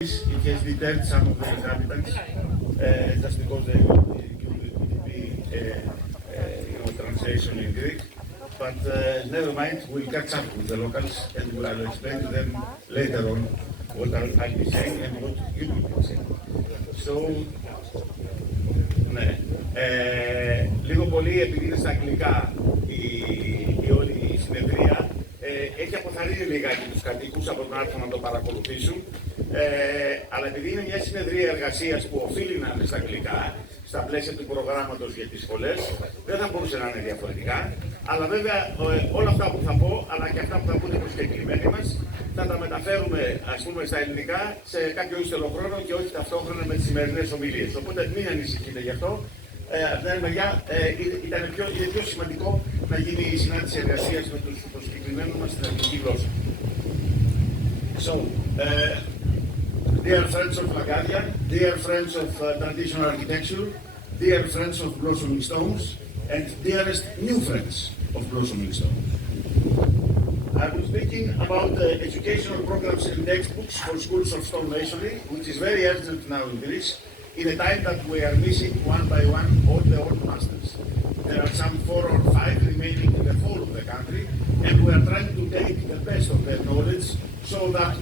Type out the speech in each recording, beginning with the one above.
It has deterred some of the inhabitants just because they would be translation in Greek. But never mind, we'll catch up with the locals and we'll explain to them later on what I'll be saying and what you will be saying. So, ναι. Λίγο πολύ, επειδή είναι στα αγγλικά η όλη η συνεδρία, έχει αποθαρρύνει λιγάκι τους κατοίκους από τον άρθρο να το παρακολουθήσουν. Αλλά επειδή είναι μια συνεδρία εργασίας που οφείλει να είναι στα αγγλικά, στα πλαίσια του προγράμματος για τις σχολές, δεν θα μπορούσε να είναι διαφορετικά. Αλλά βέβαια όλα αυτά που θα πω, αλλά και αυτά που θα πούνε οι προσκεκλημένοι μας, θα τα μεταφέρουμε ας πούμε στα ελληνικά σε κάποιο ύστερο χρόνο και όχι ταυτόχρονα με τις σημερινές ομιλίες. Οπότε μην ανησυχείτε γι' αυτό. Από την άλλη μεριά είναι πιο σημαντικό να γίνει η συνάντηση εργασίας με τους προσκεκλημένους μας στην αγγλική γλώσσα. So, dear friends of Laggadia, dear friends of traditional architecture, dear friends of blossoming stones, and dearest new friends of blossoming stones. I was speaking about the educational programs and textbooks for schools of stonemasonry, which is very urgent now in Greece, in a time that we are missing one by one all the old masters. There are some 4 or 5 remaining in the whole of the country, and we are trying to take the best of their knowledge so that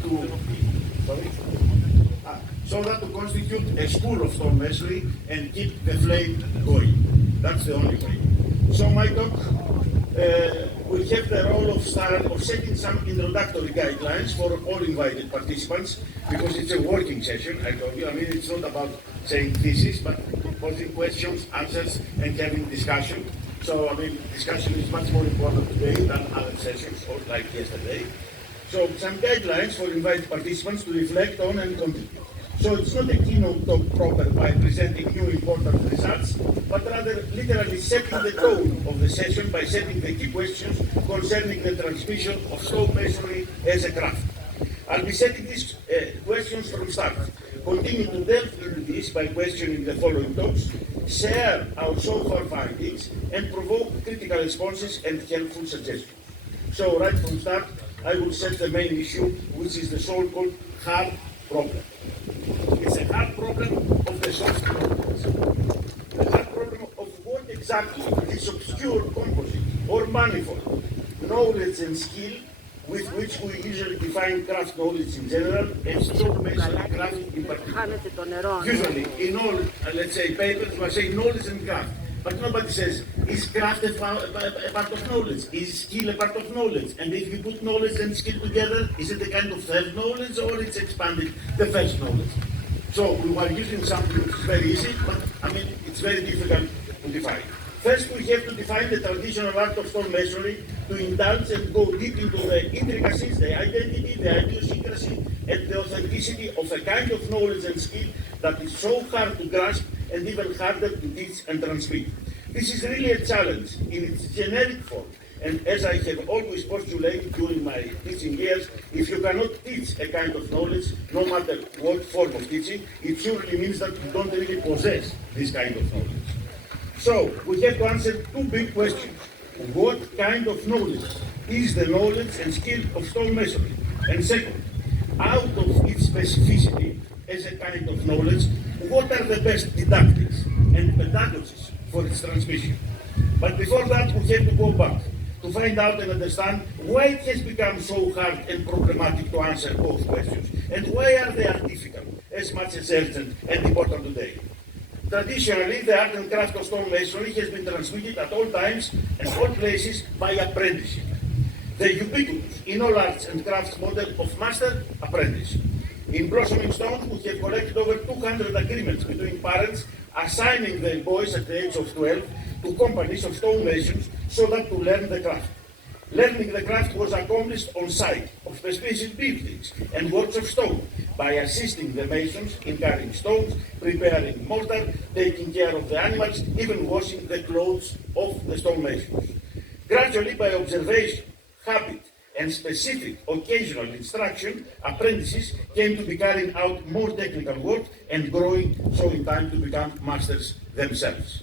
to constitute a school of stonemasonry and keep the flame going. That's the only way. So my talk will have the role of setting some introductory guidelines for all invited participants, because it's a working session, I told you. I mean, it's not about saying thesis, but posing questions, answers, and having discussion. So, I mean, discussion is much more important today than other sessions, or like yesterday. So, some guidelines for invited participants to reflect on and contribute. So it's not a keynote talk proper by presenting new important results, but rather literally setting the tone of the session by setting the key questions concerning the transmission of stonemasonry as a craft. I'll be setting these questions from start, continue to delve into this by questioning the following talks, share our so far findings, and provoke critical responses and helpful suggestions. So right from start, I will set the main issue, which is the so-called hard problem. It's a hard problem of the soft knowledge. The hard problem of what exactly is obscure composite or manifold knowledge and skill with which we usually define craft knowledge in general and stonemasonry craft in particular. Usually, in all, let's say, papers, we say knowledge and craft. But nobody says, is craft a part of knowledge? Is skill a part of knowledge? And if you put knowledge and skill together, is it a kind of third knowledge or it's expanding the first knowledge? So we were using something which is very easy, but I mean, it's very difficult to define. First, we have to define the traditional art of stonemasonry to indulge and go deep into the intricacies, the identity, the idiosyncrasy, and the authenticity of a kind of knowledge and skill that is so hard to grasp and even harder to teach and transmit. This is really a challenge in its generic form, and as I have always postulated during my teaching years, if you cannot teach a kind of knowledge, no matter what form of teaching, it surely means that you don't really possess this kind of knowledge. So, we have to answer 2 big questions. What kind of knowledge is the knowledge and skill of stonemasonry? And second, out of its specificity as a kind of knowledge, what are the best didactics and pedagogies for its transmission? But before that, we have to go back to find out and understand why it has become so hard and problematic to answer both questions, and why are they difficult as much as urgent and important today. Traditionally, the art and craft of stonemasonry has been transmitted at all times and all places by apprenticeship. The ubiquitous in all arts and crafts model of master-apprentice. In blossoming stones, we have collected over 200 agreements between parents assigning their boys at the age of 12 to companies of stonemasons so that to learn the craft. Learning the craft was accomplished on site of the specific buildings and works of stone by assisting the masons in carrying stones, preparing mortar, taking care of the animals, even washing the clothes of the stonemasons. Gradually, by observation, habit, and specific occasional instruction, apprentices came to be carrying out more technical work and growing so in time to become masters themselves.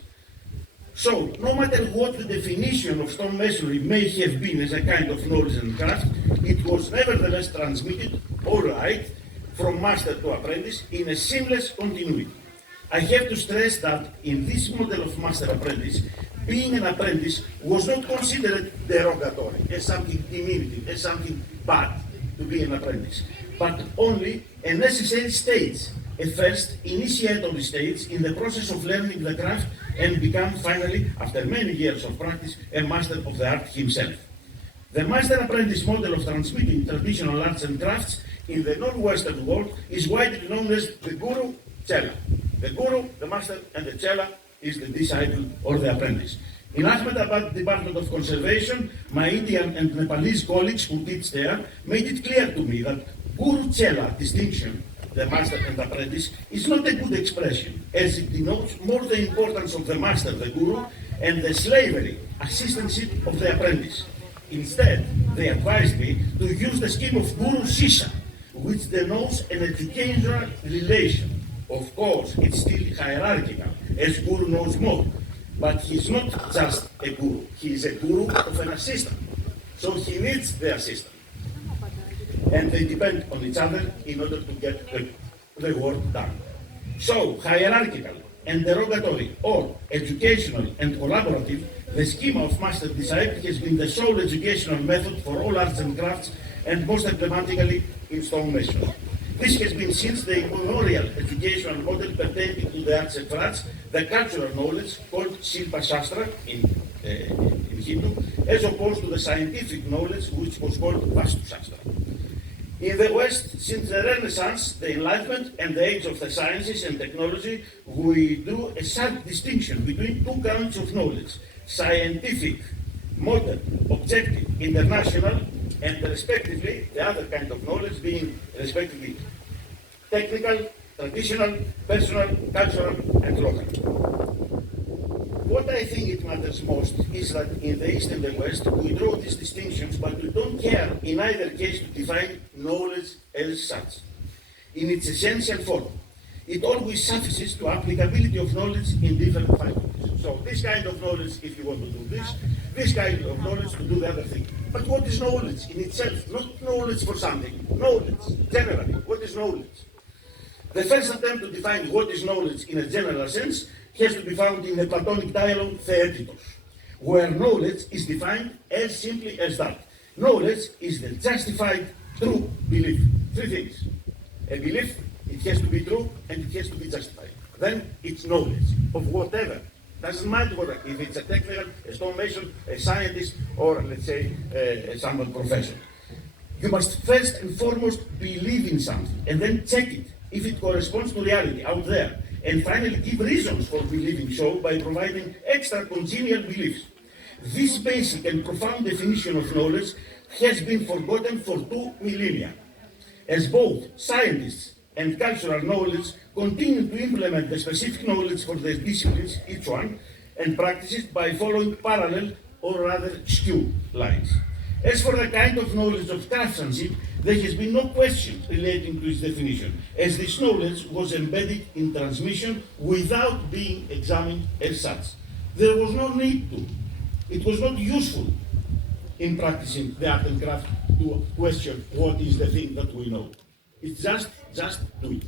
So, no matter what the definition of stonemasonry may have been as a kind of knowledge and craft, it was nevertheless transmitted, all right, from master to apprentice in a seamless continuity. I have to stress that in this model of master-apprentice, being an apprentice was not considered derogatory, as something diminutive, as something bad to be an apprentice, but only a necessary stage, a first initiatory stage in the process of learning the craft and become finally, after many years of practice, a master of the art himself. The master-apprentice model of transmitting traditional arts and crafts in the non-Western world is widely known as the guru chela. The guru, the master, and the chela is the disciple or the apprentice. In Ahmedabad Department of Conservation, my Indian and Nepalese colleagues who teach there made it clear to me that guru chela distinction, the master and apprentice, is not a good expression, as it denotes more the importance of the master, the guru, and the slavery, assistantship of the apprentice. Instead, they advised me to use the scheme of guru shisha, which denotes an educational relation. Of course, it's still hierarchical, as guru knows more, but he's not just a guru, he is a guru of an assistant, so he needs the assistant. And they depend on each other in order to get the work done. So, hierarchical and derogatory, or educational and collaborative, the schema of master-disciple has been the sole educational method for all arts and crafts, and most emblematically in stonemasonry. This has been since the immemorial educational model pertaining to the arts and crafts, the cultural knowledge called Shilpa Shastra in Hindu, as opposed to the scientific knowledge which was called Vastu Shastra. In the West, since the Renaissance, the Enlightenment, and the age of the sciences and technology, we drew a sharp distinction between two kinds of knowledge: scientific, modern, objective, international, and respectively, the other kind of knowledge being respectively technical, traditional, personal, cultural, and local. What I think it matters most is that in the East and the West, we draw these distinctions, but we don't care in either case to define knowledge as such, in its essential form. It always suffices to applicability of knowledge in different faculties. So this kind of knowledge, if you want to do this kind of knowledge to do the other thing. But what is knowledge in itself? Not knowledge for something, knowledge, generally. What is knowledge? The first attempt to define what is knowledge in a general sense has to be found in the Platonic dialogue Theaetetos, where knowledge is defined as simply as that. Knowledge is the justified true belief. Three things. A belief, it has to be true and it has to be justified. Then it's knowledge of whatever. Doesn't matter whether if it's a technical, a stonemason, a scientist, or let's say someone professional. You must first and foremost believe in something and then check it if it corresponds to reality out there, and finally give reasons for believing so by providing extra congenial beliefs. This basic and profound definition of knowledge has been forgotten for 2 millennia, as both scientists and cultural knowledge continue to implement the specific knowledge for their disciplines, each one, and practice it by following parallel or rather skewed lines. As for the kind of knowledge of craftsmanship, there has been no question relating to its definition, as this knowledge was embedded in transmission without being examined as such. There was no need to. It was not useful in practicing the art and craft to question what is the thing that we know. It's just do it.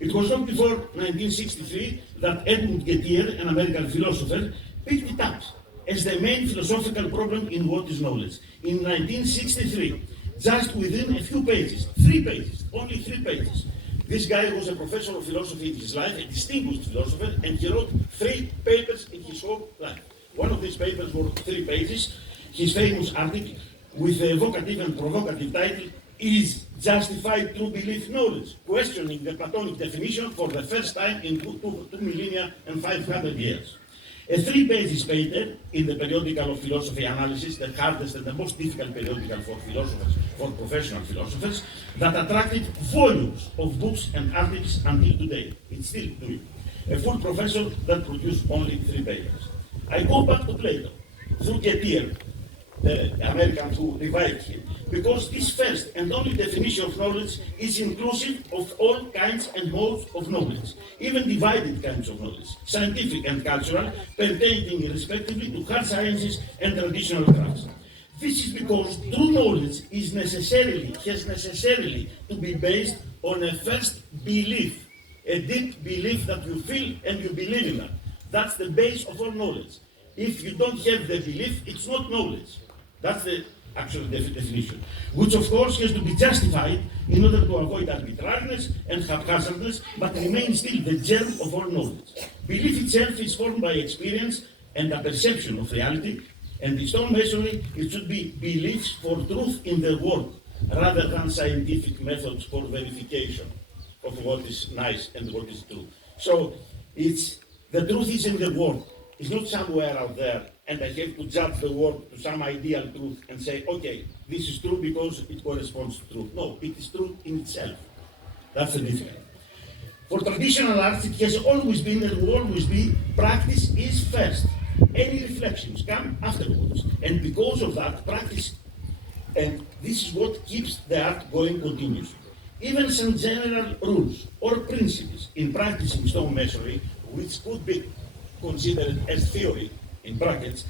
It was not before 1963 that Edmund Gettier, an American philosopher, picked it up as the main philosophical problem in what is knowledge. In 1963, just within a few pages, 3 pages, only 3 pages, this guy was a professor of philosophy in his life, a distinguished philosopher, and he wrote 3 papers in his whole life. One of these papers was 3 pages, his famous article with the evocative and provocative title, "Is Justified True Belief Knowledge?" questioning the Platonic definition for the first time in 2 millennia and 500 years. A 3-page paper in the periodical of philosophy analysis, the hardest and the most difficult periodical for philosophers, for professional philosophers, that attracted volumes of books and articles until today. It's still doing. A full professor that produced only 3 papers. I go back to Plato, through Gettier, the American who revived him, because this first and only definition of knowledge is inclusive of all kinds and modes of knowledge, even divided kinds of knowledge, scientific and cultural, pertaining respectively to hard sciences and traditional crafts. This is because true knowledge has necessarily to be based on a first belief, a deep belief that you feel and you believe in that. That's the base of all knowledge. If you don't have the belief, it's not knowledge. That's the actual definition, which of course has to be justified in order to avoid arbitrariness and haphazardness, but remains still the germ of all knowledge. Belief itself is formed by experience and a perception of reality, and in stonemasonry it should be beliefs for truth in the world, rather than scientific methods for verification of what is nice and what is true. So the truth is in the world. It's not somewhere out there, and I have to judge the world to some ideal truth and say, okay, this is true because it corresponds to truth. No, it is true in itself. That's the difference. For traditional arts, it has always been and will always be, practice is first. Any reflections come afterwards. And because of that, practice, and this is what keeps the art going continuously. Even some general rules or principles in practicing stonemasonry, which could be considered as theory, in brackets,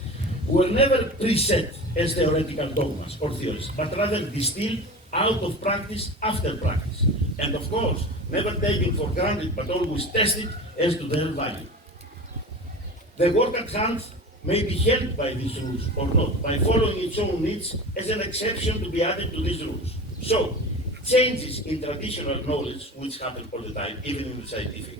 were never preset as theoretical dogmas or theories, but rather distilled out of practice after practice. And of course, never taken for granted, but always tested as to their value. The work at hand may be held by these rules or not, by following its own needs as an exception to be added to these rules. So, changes in traditional knowledge, which happen all the time, even in the scientific,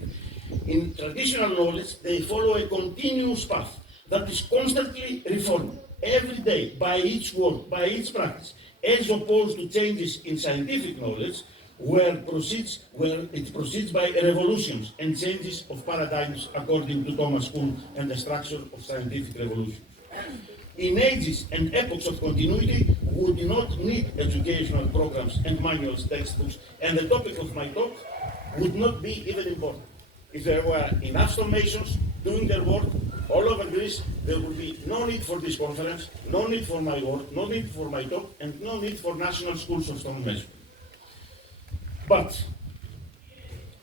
in traditional knowledge, they follow a continuous path that is constantly reformed every day by each work, by each practice, as opposed to changes in scientific knowledge, where it proceeds by revolutions and changes of paradigms according to Thomas Kuhn and the structure of scientific revolutions. In ages and epochs of continuity, we do not need educational programs and manuals, textbooks, and the topic of my talk would not be even important. If there were enough stonemasons doing their work all over Greece, there would be no need for this conference, no need for my work, no need for my talk, and no need for national schools of stonemasonry. But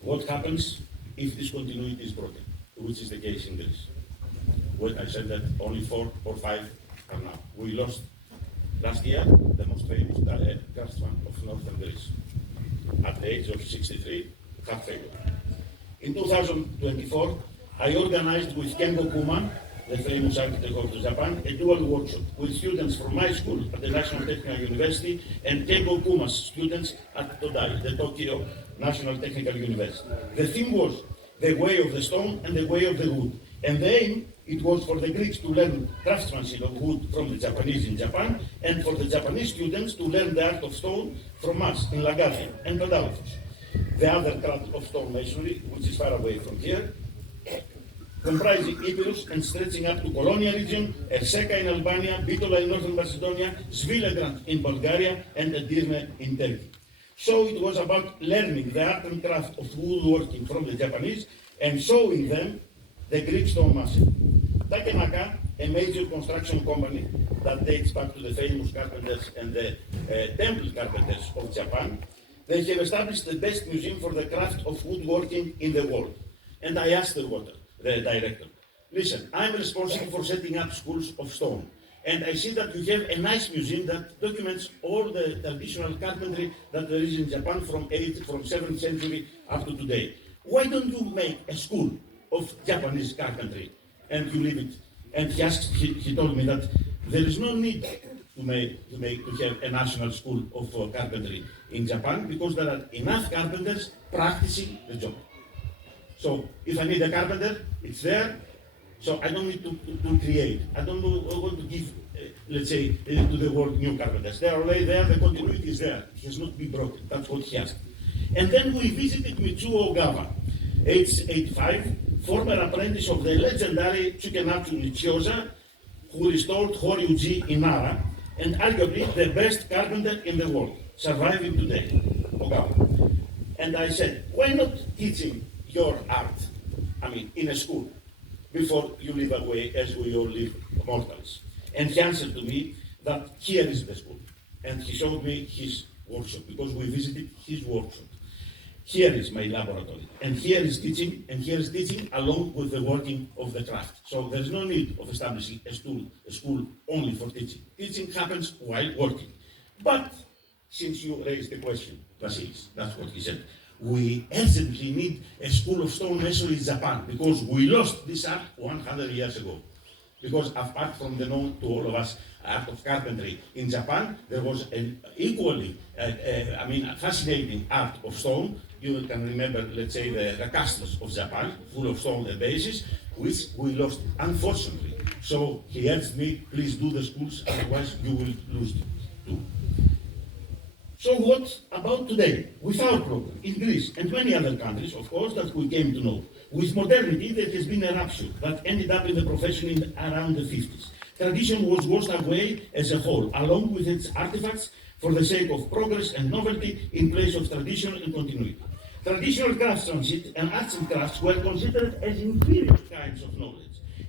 what happens if this continuity is broken, which is the case in Greece? Well, I said that only 4 or 5 are now. We lost last year the most famous craftsman of northern Greece at the age of 63, heart failure. In 2024, I organized with Kengo Kuma, the famous architect of Japan, a dual workshop with students from my school at the National Technical University and Kengo Kuma's students at Todai, the Tokyo National Technical University. The theme was the way of the stone and the way of the wood. And the aim, it was for the Greeks to learn craftsmanship of wood from the Japanese in Japan, and for the Japanese students to learn the art of stone from us in Laggadhi and Padalphos. The other craft of stonemasonry, which is far away from here, comprising Epirus and stretching up to Colonia region, Erseka in Albania, Bitola in northern Macedonia, Svilegrad in Bulgaria, and Edirne in Turkey. So it was about learning the art and craft of woodworking from the Japanese and showing them the Greek stonemason. Takenaka, a major construction company that dates back to the famous carpenters and the temple carpenters of Japan, they have established the best museum for the craft of woodworking in the world. And I asked the director, listen, I'm responsible for setting up schools of stone. And I see that you have a nice museum that documents all the traditional carpentry that there is in Japan from 7th century up to today. Why don't you make a school of Japanese carpentry and you leave it? And he told me that there is no need to have a national school of carpentry in Japan because there are enough carpenters practicing the job. So if I need a carpenter, it's there. So I don't need to create. I don't want to give, let's say, to the world new carpenters. They are already there, the continuity is there. It has not been broken. That's what he asked. And then we visited Mitsuo Ogawa, age 85, former apprentice of the legendary Tsukenatsu Nichioza, who restored Horyuji in Nara, and arguably the best carpenter in the world, surviving today, Ogawa. And I said, why not teaching your art, in a school, before you live away as we all live mortals? And he answered to me that here is the school. And he showed me his workshop, because we visited his workshop. Here is my laboratory, and here is teaching along with the working of the craft. So there is no need of establishing a school only for teaching. Teaching happens while working. But since you raised the question, Vasilis, that's what he said, we urgently need a school of stonemasonry in Japan because we lost this art 100 years ago. Because apart from the known to all of us art of carpentry, in Japan there was an equally, fascinating art of stone. You can remember, let's say, the castles of Japan, full of stone bases, which we lost, unfortunately. So he urged me, please do the schools, otherwise you will lose too. So what about today? With our program in Greece and many other countries, of course, that we came to know. With modernity, there has been a rupture that ended up in the profession in around the 50s. Tradition was washed away as a whole, along with its artifacts, for the sake of progress and novelty in place of tradition and continuity. Traditional craftsmanship and arts and crafts were considered as inferior kinds of knowledge.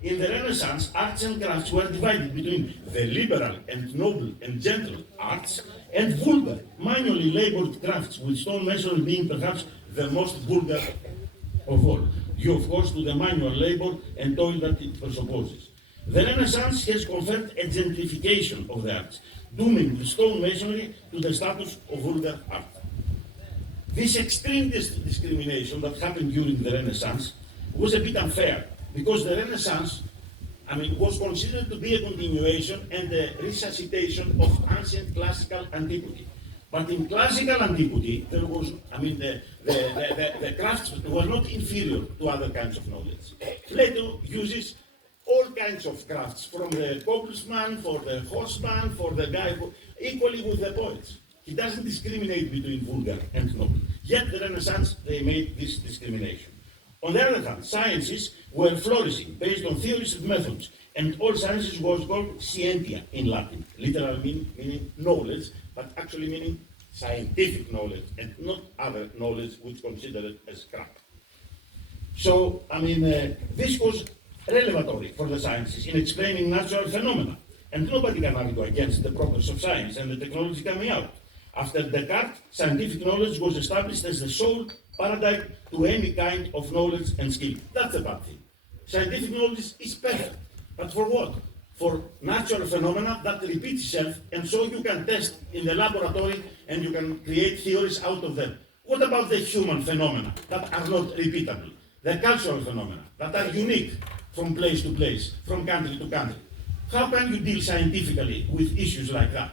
In the Renaissance, arts and crafts were divided between the liberal and noble and gentle arts and vulgar, manually labored crafts, with stonemasonry being perhaps the most vulgar of all, due of course to the manual labor and toil that it presupposes. The Renaissance has conferred a gentrification of the arts, dooming the stonemasonry to the status of vulgar art. This extreme discrimination that happened during the Renaissance was a bit unfair, because the Renaissance was considered to be a continuation and a resuscitation of ancient classical antiquity. But in classical antiquity, there was, the crafts were not inferior to other kinds of knowledge. Plato uses all kinds of crafts, from the cobblesman, for the horseman, for the guy, equally with the poets. He doesn't discriminate between vulgar and noble. Yet the Renaissance, they made this discrimination. On the other hand, sciences were flourishing based on theories and methods, and all sciences was called scientia in Latin, literally meaning knowledge, but actually meaning scientific knowledge, and not other knowledge which considered as crap. So, this was revelatory for the sciences in explaining natural phenomena, and nobody can argue against the progress of science and the technology coming out. After Descartes, scientific knowledge was established as the sole paradigm to any kind of knowledge and skill. That's a bad thing. Scientific knowledge is perfect, but for what? For natural phenomena that repeat itself, and so you can test in the laboratory and you can create theories out of them. What about the human phenomena that are not repeatable? The cultural phenomena that are unique from place to place, from country to country. How can you deal scientifically with issues like that?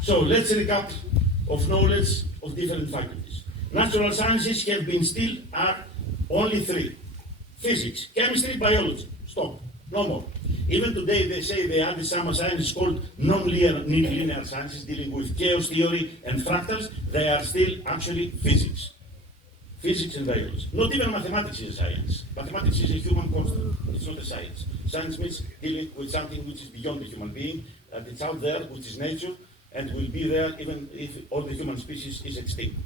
So let's recap of knowledge of different faculties. Natural sciences have been still are only three: physics, chemistry, biology. Stop. No more. Even today they say they added some sciences called non-linear sciences dealing with chaos theory and fractals. They are still actually physics. Physics and biology. Not even mathematics is a science. Mathematics is a human constant. It's not a science. Science means dealing with something which is beyond the human being, that it's out there, which is nature, and will be there even if all the human species is extinct.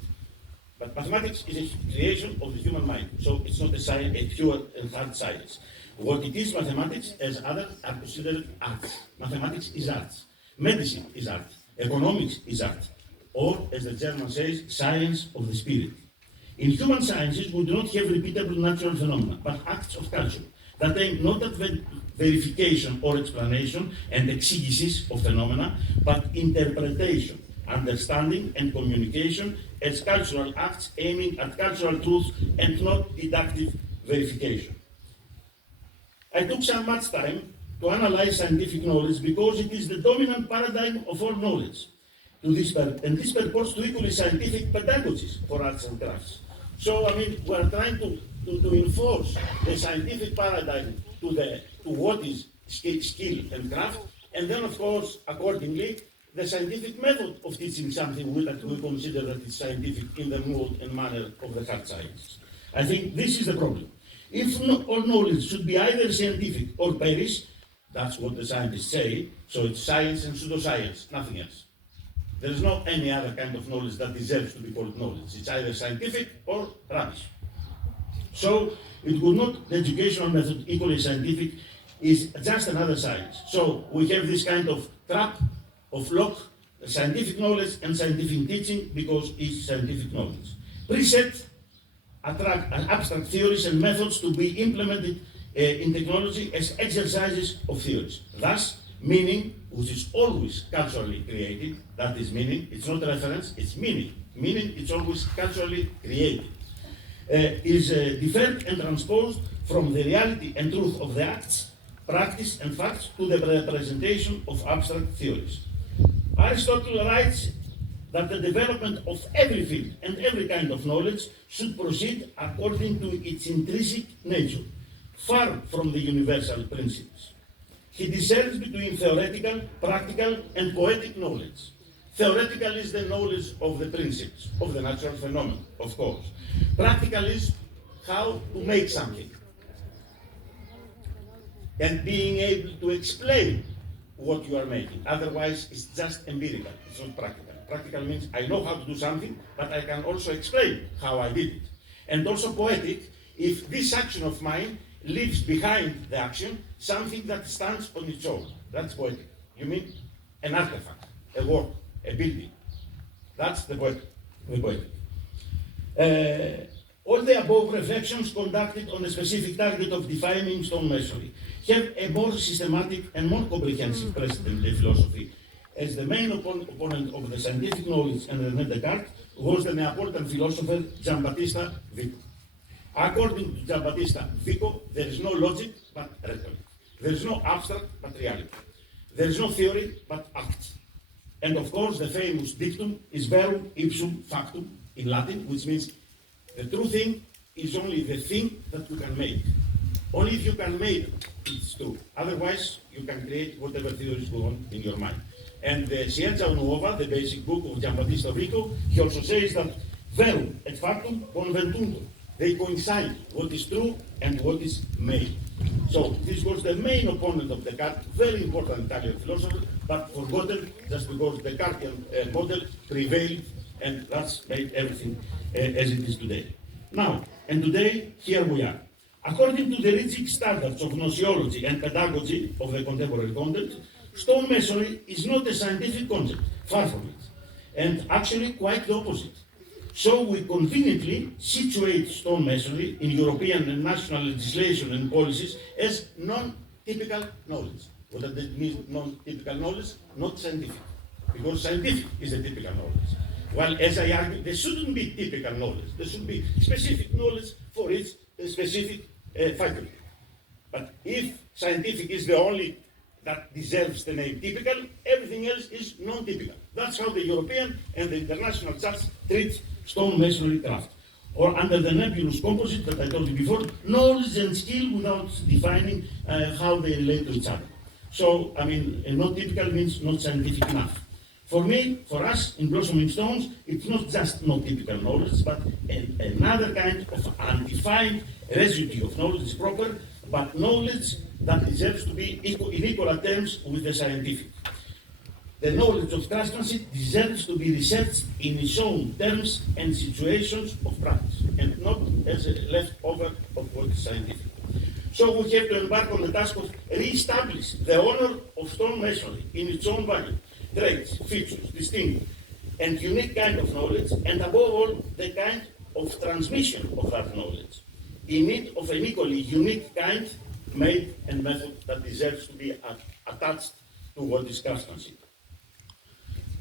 But mathematics is a creation of the human mind, so it's not a science, a pure and hard science. What it is mathematics, as others are considered arts. Mathematics is arts. Medicine is art. Economics is art. Or, as the German says, science of the spirit. In human sciences, we do not have repeatable natural phenomena, but acts of culture that aim not at verification or explanation and exegesis of phenomena, but interpretation, understanding, and communication as cultural acts aiming at cultural truth and not deductive verification. I took so much time to analyze scientific knowledge because it is the dominant paradigm of all knowledge. This purports to equally scientific pedagogies for arts and crafts. So, we are trying to enforce the scientific paradigm to what is skill and craft, and then, of course, accordingly, the scientific method of teaching something that we consider that is scientific in the mode and manner of the hard sciences. I think this is the problem. If all knowledge should be either scientific or perish, that's what the scientists say, so it's science and pseudoscience, nothing else. There is no any other kind of knowledge that deserves to be called knowledge. It's either scientific or rubbish. So it would not, the educational method, equally scientific, is just another science. So we have this kind of trap, of lock, scientific knowledge and scientific teaching because it's scientific knowledge. Preset abstract theories and methods to be implemented in technology as exercises of theories. Thus, meaning, which is always culturally created, that is meaning, it's not reference, it's meaning. Meaning, it's always culturally created. Is different and transposed from the reality and truth of the acts, practice and facts to the representation of abstract theories. Aristotle writes that the development of every field and every kind of knowledge should proceed according to its intrinsic nature, far from the universal principles. He discerns between theoretical, practical, and poetic knowledge. Theoretical is the knowledge of the principles, of the natural phenomenon, of course. Practical is how to make something. And being able to explain what you are making. Otherwise, it's just empirical, it's not practical. Practical means I know how to do something, but I can also explain how I did it. And also poetic, if this action of mine leaves behind the action something that stands on its own. That's poetic. You mean an artifact, a work, a building. That's the poetic. All the above reflections conducted on a specific target of defining stonemasonry have a more systematic and more comprehensive precedent in philosophy, as the main opponent of the scientific knowledge and René Descartes was the Neapolitan philosopher Giambattista Vico. According to Giambattista Vico, there is no logic but rhetoric. There is no abstract but reality. There is no theory but act. And of course, the famous dictum is verum ipsum factum in Latin, which means the true thing is only the thing that you can make. Only if you can make it, it's true. Otherwise, you can create whatever theories go on in your mind. And the Scienza Nuova, the basic book of Giambattista Vico, he also says that verum et factum conventuntur. They coincide what is true and what is made. So this was the main opponent of Descartes, very important Italian philosopher, but forgotten just because the Descartesian model prevailed, and that's made everything as it is today. Now, and today, here we are. According to the rigid standards of gnoseology and pedagogy of the contemporary content, stonemasonry is not a scientific concept, far from it, and actually quite the opposite. So we conveniently situate stonemasonry in European and national legislation and policies as non-typical knowledge. What does it mean, non-typical knowledge? Not scientific, because scientific is the typical knowledge. Well, as I argue, there shouldn't be typical knowledge. There should be specific knowledge for each specific faculty. But if scientific is the only that deserves the name typical, everything else is non-typical. That's how the European and the international church treat stonemasonry craft. Or under the nebulous composite that I told you before, knowledge and skill without defining how they relate to each other. So, I mean, non-typical means not scientific enough. For me, for us, in Blossoming Stones, it's not just non-typical knowledge, but another kind of undefined residue of knowledge is proper, but knowledge that deserves to be in equal terms with the scientific. The knowledge of craftsmanship deserves to be researched in its own terms and situations of practice, and not as a leftover of what is scientific. So we have to embark on the task of re-establish the honor of stonemasonry in its own value, traits, features, distinct and unique kind of knowledge, and above all, the kind of transmission of that knowledge, in need of an equally unique kind, made and method that deserves to be attached to what is craftsmanship.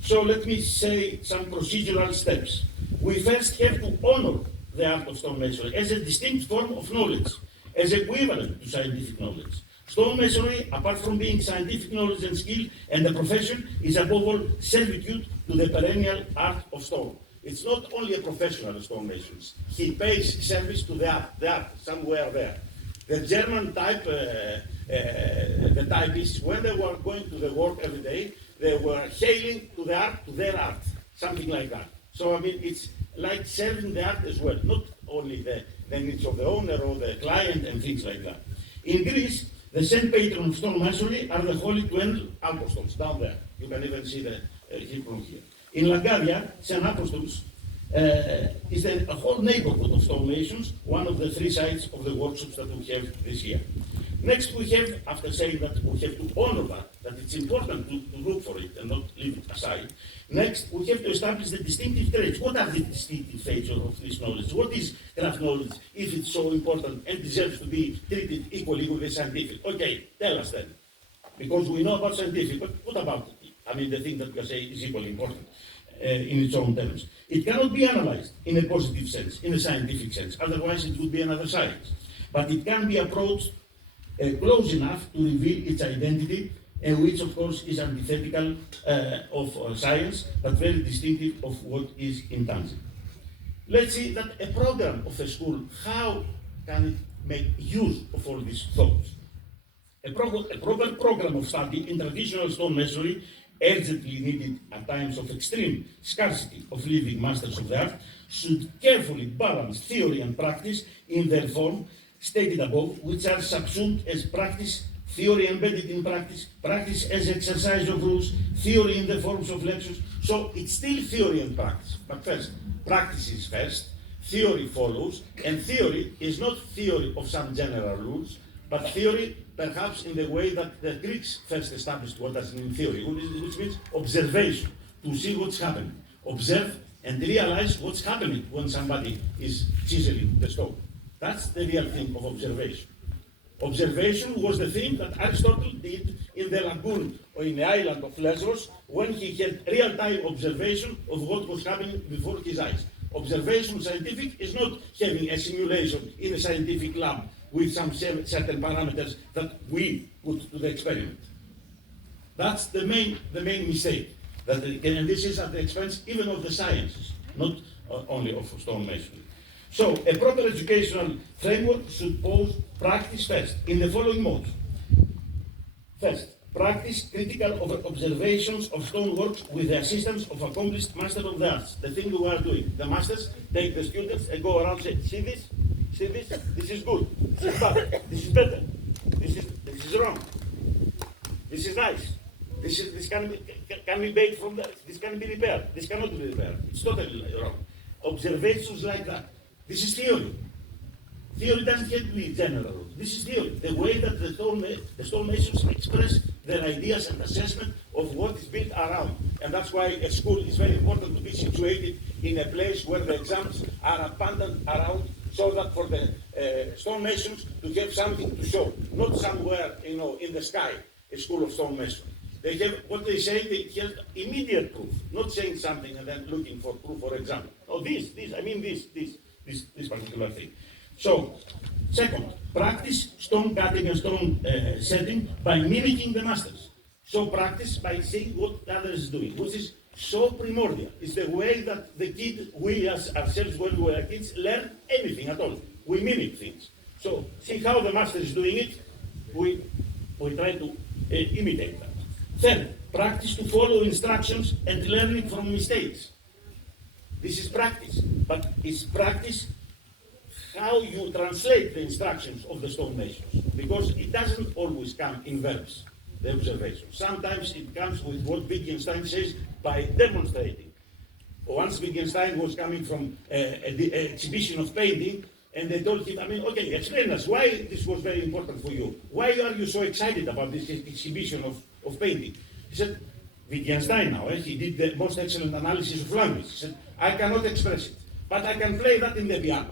So let me say some procedural steps. We first have to honor the art of stonemasonry as a distinct form of knowledge, as equivalent to scientific knowledge. Stonemasonry, apart from being scientific knowledge and skill and a profession, is above all servitude to the perennial art of stone. It's not only a professional stonemason. He pays service to the art somewhere there. The German type, the typists, when they were going to the work every day, they were hailing to the art, to their art, something like that. So I mean, it's like serving the art as well, not only the needs of the owner or the client and things like that. In Greece, the saint patron of stonemasonry are the Holy 12 Apostles, down there. You can even see the hip from here. In Laggadia, St. Apostles is a whole neighborhood of stonemasons, one of the 3 sites of the workshops that we have this year. Next, we have, after saying that we have to honor that it's important to look for it and not leave it aside. Next, we have to establish the distinctive traits. What are the distinctive traits of this knowledge? What is craft knowledge if it's so important and deserves to be treated equally with the scientific? Okay, tell us then. Because we know about scientific, but what about it? I mean, the thing that we say is equally important in its own terms. It cannot be analyzed in a positive sense, in a scientific sense. Otherwise, it would be another science. But it can be approached close enough to reveal its identity, which of course is antithetical of science, but very distinctive of what is intangible. Let's see that a program of a school, how can it make use of all these thoughts? A proper program of study in traditional stonemasonry, urgently needed at times of extreme scarcity of living masters of the art, should carefully balance theory and practice in their form, stated above, which are subsumed as practice, theory embedded in practice, practice as exercise of rules, theory in the forms of lectures. So it's still theory and practice. But first, practice is first, theory follows, and theory is not theory of some general rules, but theory perhaps in the way that the Greeks first established what does mean theory, which means observation, to see what's happening. Observe and realize what's happening when somebody is chiseling the stone. That's the real thing of observation. Observation was the thing that Aristotle did in the lagoon or in the island of Lesbos when he had real-time observation of what was happening before his eyes. Observation scientific is not having a simulation in a scientific lab with some certain parameters that we put to the experiment. That's the main mistake. And this is at the expense even of the sciences, not only of stonemasonry. So, a proper educational framework should pose practice first, in the following modes. First, practice critical observations of stoneworks with the assistance of accomplished master of the arts. The thing we are doing. The masters take the students and go around and say, see this? See this? This is good. This is bad. This is better. This is wrong. This is nice. This can be made from that. This can be repaired. This cannot be repaired. It's totally wrong. Observations like that. This is theory. Theory doesn't have to be general. This is theory. The way that the stonemasons express their ideas and assessment of what is built around. And that's why a school is very important to be situated in a place where the exams are abundant around, so that for the stonemasons to have something to show, not somewhere, in the sky, a school of stonemasonry. They have what they say, they have immediate proof, not saying something and then looking for proof, for example. Oh, this particular thing. So, second, practice stone cutting and stone setting by mimicking the masters. So practice by seeing what others are doing, which is so primordial. It's the way that the kid, we as ourselves when we were kids, learn anything at all. We mimic things. So see how the master is doing it, we try to imitate that. Third, practice to follow instructions and learning from mistakes. This is practice, but it's practice how you translate the instructions of the stonemasons, because it doesn't always come in verbs, the observation. Sometimes it comes with what Wittgenstein says by demonstrating. Once Wittgenstein was coming from an exhibition of painting, and they told him, okay, explain us why this was very important for you. Why are you so excited about this exhibition of painting? He said, Wittgenstein now, he did the most excellent analysis of language. He said, I cannot express it, but I can play that in the piano.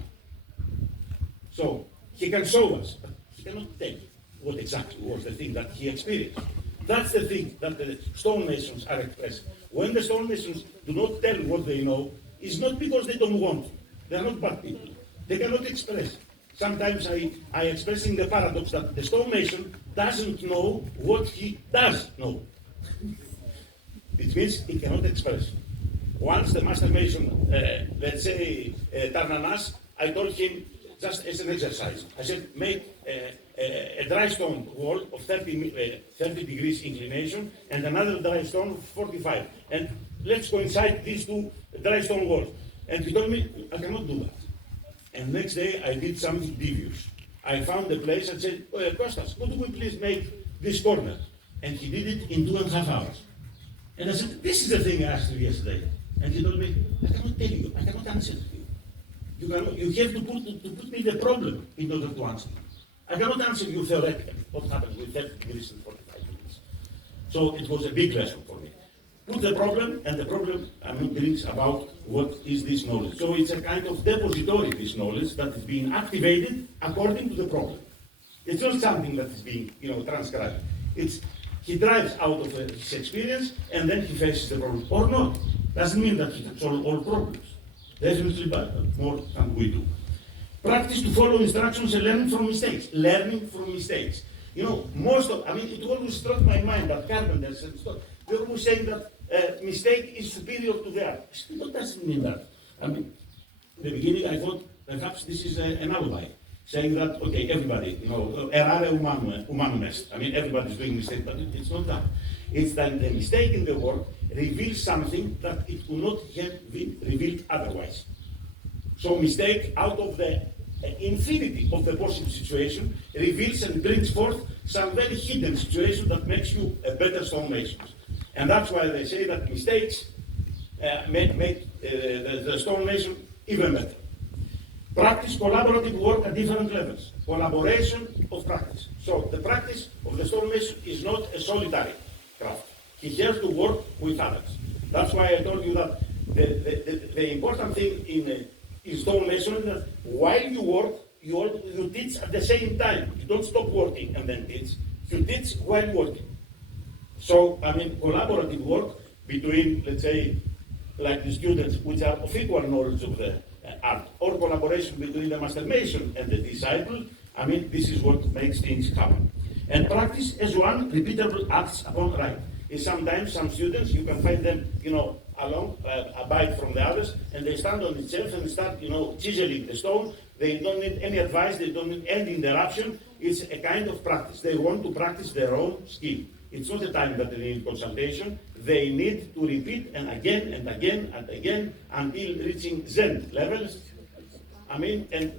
So he can show us, but he cannot tell what exactly was the thing that he experienced. That's the thing that the stonemasons are expressing. When the stonemasons do not tell what they know, it's not because they don't want to. They are not bad people. They cannot express. Sometimes I expressing the paradox that the stonemason doesn't know what he does know. It means he cannot express. Once the master mason, let's say Tarnanas, I told him just as an exercise. I said, make a dry stone wall of 30 degrees inclination and another dry stone of 45. And let's coincide these two dry stone walls. And he told me, I cannot do that. And next day I did something devious. I found a place and said, Kostas, could we please make this corner? And he did it in 2.5 hours. And I said, this is the thing I asked you yesterday. And he told me, I cannot tell you, I cannot answer you. You have to put me the problem in order to answer. I cannot answer you theoretically what happened with 30 degrees and 45 degrees. So it was a big lesson for me. Put the problem, and the problem brings about what is this knowledge. So it's a kind of depository, this knowledge, that is being activated according to the problem. It's not something that is being, transcribed. It's, he drives out of his experience, and then he faces the problem. Or not. Doesn't mean that he can solve all problems. Definitely more than we do. Practice to follow instructions and learning from mistakes. Learning from mistakes. It always struck my mind that carpenters and stuff, they always saying that mistake is superior to the art. What does it mean that? In the beginning I thought perhaps this is an alibi, saying that, okay, everybody, errare humanum est. Everybody's doing mistakes, but it's not that. It's that the mistake in the work reveals something that it would not have been revealed otherwise. So mistake, out of the infinity of the possible situation, reveals and brings forth some very hidden situation that makes you a better stonemason. And that's why they say that mistakes make the stonemason even better. Practice collaborative work at different levels. Collaboration of practice. So the practice of the stonemason is not a solitary craft. He has to work with others. That's why I told you that the important thing in stonemason is that while you work, you teach at the same time. You don't stop working and then teach. You teach while working. So, collaborative work between, let's say, like the students which are of equal knowledge of the art, or collaboration between the master mason and the disciple, this is what makes things happen. And practice as one repeatable acts upon right. Sometimes some students, you can find them, along, abide from the others, and they stand on itself and start, chiseling the stone. They don't need any advice, they don't need any interruption. It's a kind of practice. They want to practice their own skill. It's not a time that they need consultation. They need to repeat and again and again and again until reaching Zen levels. And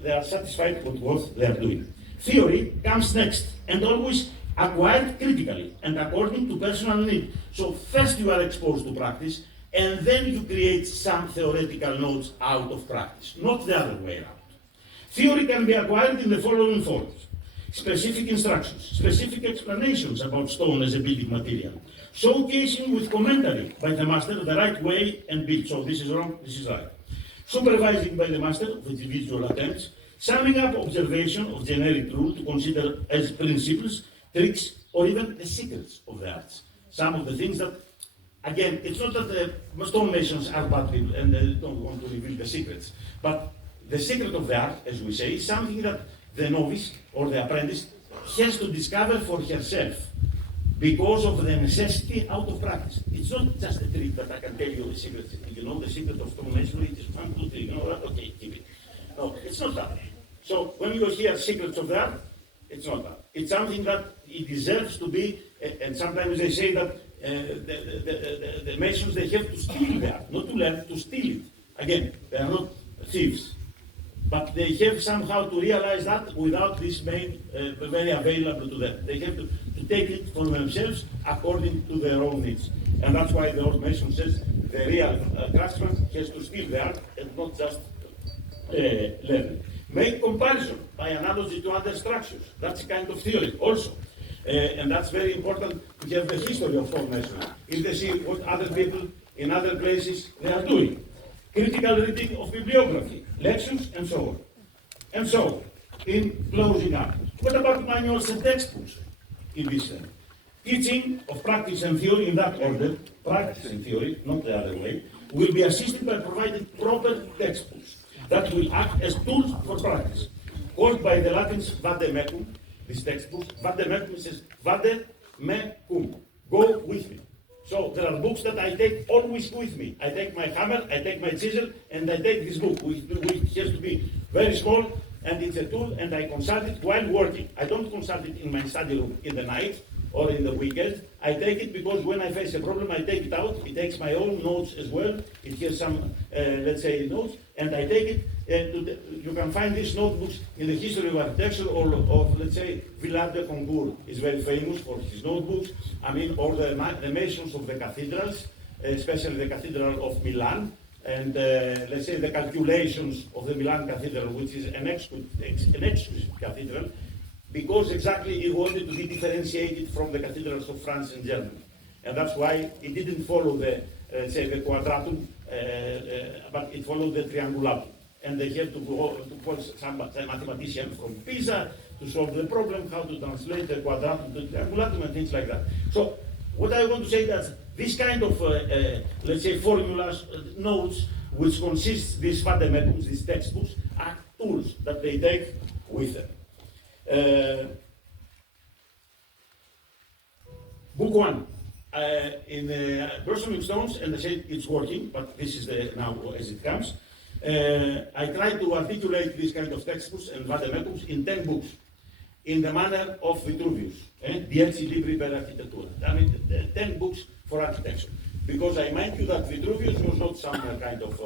they are satisfied with what they are doing. Theory comes next and always acquired critically and according to personal need. So first you are exposed to practice, and then you create some theoretical notes out of practice, not the other way around. Theory can be acquired in the following forms: specific instructions, specific explanations about stone as a building material, showcasing with commentary by the master the right way and build. So this is wrong, this is right. Supervising by the master of individual attempts, summing up observation of generic rule to consider as principles, tricks, or even the secrets of the arts. Some of the things that, again, it's not that the stonemasons are bad people and they don't want to reveal the secrets, but the secret of the art, as we say, is something that the novice or the apprentice has to discover for herself because of the necessity out of practice. It's not just a trick that I can tell you a secret. The secret of stonemasonry is 1, 2, 3. Okay, keep it. No, it's not that. So when you hear secrets of the art, it's not that. It's something that it deserves to be, and sometimes they say that the masons, they have to steal the art, not to learn, to steal it. Again, they are not thieves. But they have somehow to realize that without this being very available to them. They have to take it for themselves according to their own needs. And that's why the old mason says the real craftsman has to steal the art and not just learn. Make comparison by analogy to other structures. That's a kind of theory also. And that's very important to have the history of stonemasonry. If they see what other people in other places they are doing. Critical reading of bibliography, lectures, and so on. And so, in closing up, what about manuals and textbooks in this sense? Teaching of practice and theory in that order, practice and theory, not the other way, will be assisted by providing proper textbooks that will act as tools for practice, called by the Latins vade mecum, this textbook. Vade mecum says vade mecum, go with me. So there are books that I take always with me. I take my hammer, I take my chisel, and I take this book, which has to be very small, and it's a tool, and I consult it while working. I don't consult it in my study room in the night or in the weekends. I take it because when I face a problem, I take it out. It takes my own notes as well. It has some, let's say, notes, and I take it. You can find these notebooks in the history of architecture, or of, let's say, Villard de Concours is very famous for his notebooks. Or the masons of the cathedrals, especially the Cathedral of Milan, and let's say the calculations of the Milan Cathedral, which is an exquisite cathedral. because exactly he wanted to be differentiated from the cathedrals of France and Germany. And that's why it didn't follow the, say, the quadratum, but it followed the triangulatum. And they had to go to call some mathematician from Pisa to solve the problem, how to translate the quadratum to triangulatum and things like that. So what I want to say is that this kind of, let's say, formulas, notes, which consists these fundamentals, these textbooks, are tools that they take with them. Book one, in Blossoming Stones, and I said it's working, but this is the now as it comes. I try to articulate these kind of textbooks and fundamentals in 10 books, in the manner of Vitruvius, 10 libri per architettura. I mean, 10 books for architecture. Because I mind you that Vitruvius was not some kind of,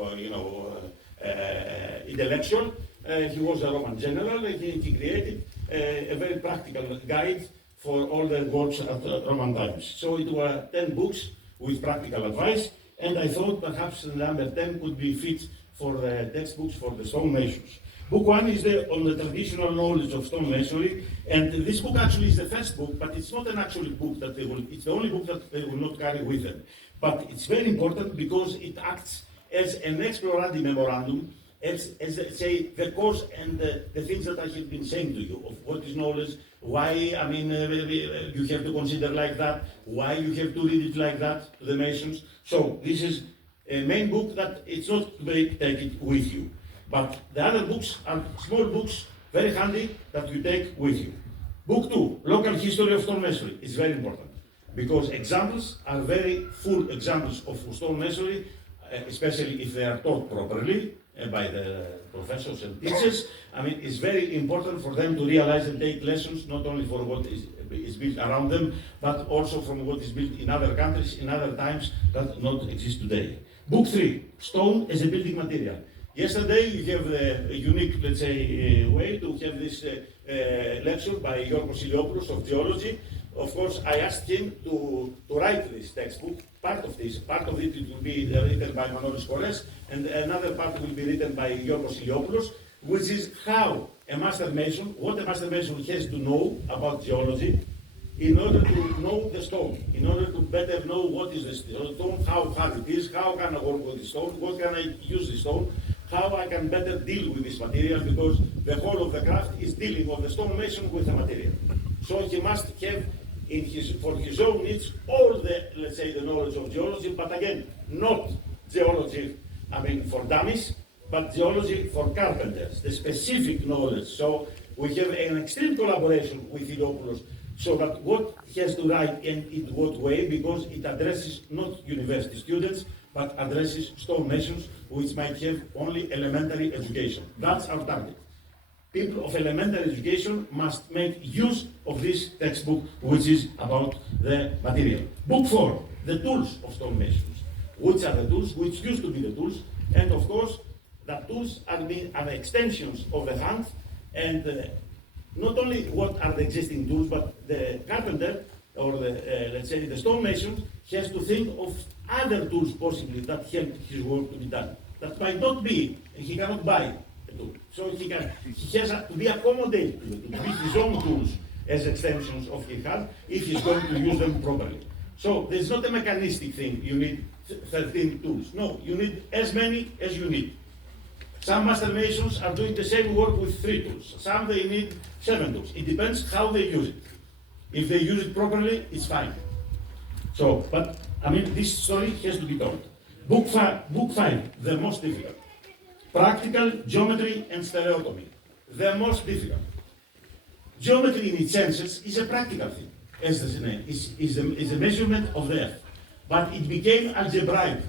intellectual. He was a Roman general. He created a very practical guide for all the works at Roman times. So it were 10 books with practical advice, and I thought perhaps number 10 could be fit for the textbooks for the stonemasons. Book one is on the traditional knowledge of stonemasonry, and this book actually is the first book, but it's not an actual book that they will, it's the only book that they will not carry with them. But it's very important because it acts as an exploratory memorandum, as say, the course and the things that I have been saying to you, of what is knowledge, why, I mean, you have to consider like that, why you have to read it like that to the Masons. So this is a main book that it's not to take it with you. But the other books are small books, very handy, that you take with you. Book two, Local History of Stonemasonry, is very important, because examples are very full examples of stonemasonry, especially if they are taught properly by the professors and teachers. I mean, it's very important for them to realize and take lessons, not only for what is built around them, but also from what is built in other countries, in other times that not exist today. Book three, Stone as a Building Material. Yesterday, you have a unique, let's say, way to have this lecture by Yorgos Iliopoulos of geology. Of course, I asked him to write this textbook. Part of it will be written by Manolis Kores, and another part will be written by Yorgos Iliopoulos, which is how a master mason, what a master mason has to know about geology in order to know the stone, in order to better know what is the stone, how hard it is, how can I work with the stone, what can I use the stone, how I can better deal with this material, because the whole of the craft is dealing of the stonemason with the material. So he must have for his own needs all the, let's say, the knowledge of geology, but again, not geology, I mean, for dummies, but geology for carpenters, the specific knowledge. So we have an extreme collaboration with Iliopoulos, so that what he has to write and in what way, because it addresses not university students, but addresses stonemasons, which might have only elementary education. That's our target. People of elementary education must make use of this textbook, which is about the material. Book four, the tools of stonemasons. Which are the tools, which used to be the tools, and of course, the tools are extensions of the hand, and not only what are the existing tools, but the carpenter, or the, let's say, the stonemason, has to think of other tools possibly that help his work to be done. That might not be, he cannot buy a tool. So he has to be accommodated to be his own tools as extensions of his hand, if he's going to use them properly. So there's not a mechanistic thing, you need 13 tools. No, you need as many as you need. Some master masons are doing the same work with 3 tools. Some they need 7 tools. It depends how they use it. If they use it properly, it's fine. So, but I mean, this story has to be told. Book five, the most difficult. Practical geometry and stereotomy, the most difficult. Geometry in its senses is a practical thing, as the name is a measurement of the earth. But it became algebraic